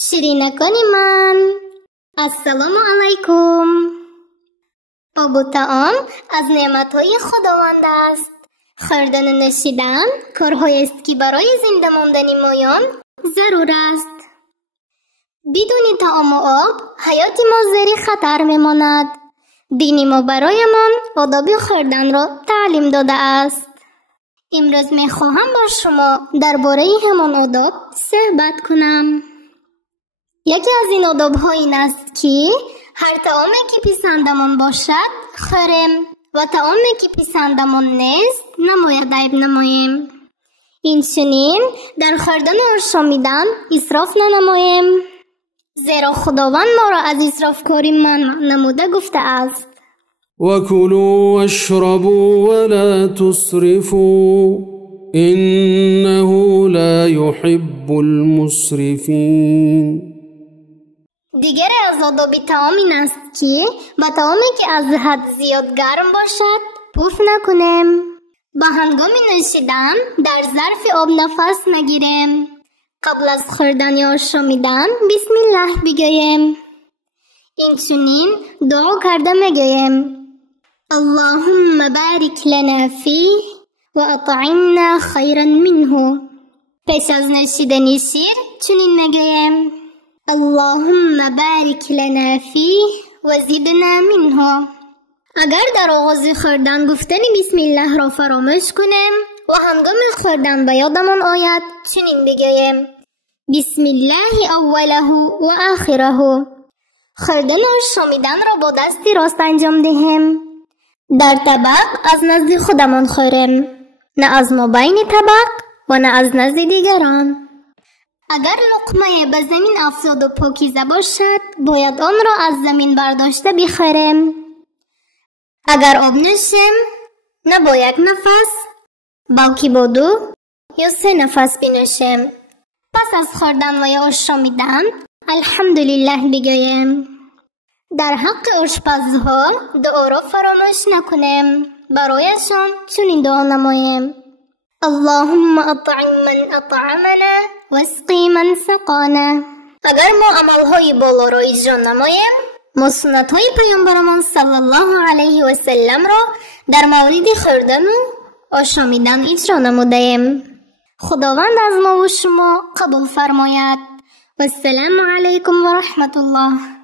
شیرینکان من السلام علیکم. آب و طعام از نعمتهای خداوند است. خوردن و نوشیدن کارهایی است که برای زنده ماندن مایان ضرور است. بدون طعام و آب حیات ما زیر خطر میماند. دین ما برایمان آداب خوردن را تعلیم داده است. امروز میخواهم با شما درباره همان آداب صحبت کنم. یکی از این آداب ها این است که هر طعامی که پسندمان باشد خوریم و طعامی که پسندمان نیست نباید عیب نماییم. اینچنین در خوردن و آشامیدن اسراف ننماییم، زیرا خداوند ما را از اسراف کاری منع نموده گفته است: وَكُلُوا وَاشْرَبُوا وَلَا تُسْرِفُوا إِنَّهُ لَا يُحِبُّ الْمُسْرِفِينَ. دیگر از آداب طعام این است که با طعامی که از حد زیاد گرم باشد پف نکنیم. با هنگام نوشیدن در ظرف آب نفس نگیریم. قبل از خوردن یا آشامیدن بسم الله بگوییم. اینچنین دعا کرده میگوییم: اللهم بارک لنا فیه و اطعمنا خیرا منه. پیش از نوشیدن شیر چنین میگوییم: اللهم بارک لنا فیه و زدنا منه. اگر در آغاز خوردن گفتن بسم الله را فراموش کنیم و هنگام خوردن به یادمان آید چنین بگوییم: بسم الله اوله و آخره. خوردن و آشامیدن را با دست راست انجام دهیم. در طبق از نزد خودمان خوریم، نه از مابین طبق و نه از نزد دیگران. اگر لقمه به زمین افتاد و پاکیزه باشد باید آن را از زمین برداشته بخوریم. اگر آب نوشیم نه با یک نفس بلکه با 2 یا 3 نفس بنوشیم. پس از خوردن و یا آشامیدن الحمدلله بگوییم. در حق آشپزها دعا را فراموش نکنیم. برایشان چنین دعا نماییم: اللهم اطعم من اطعمنا و اسقی من سقانا. اگر ما عملهای بالا را اجرا نماییم ما سنتهای پیامبرمان صلی الله علیه و سلم را در مورد خوردن و آشامیدن اجرا نموده‌ایم. خداوند از ما و شما قبول فرماید. و السلام علیکم و رحمت الله.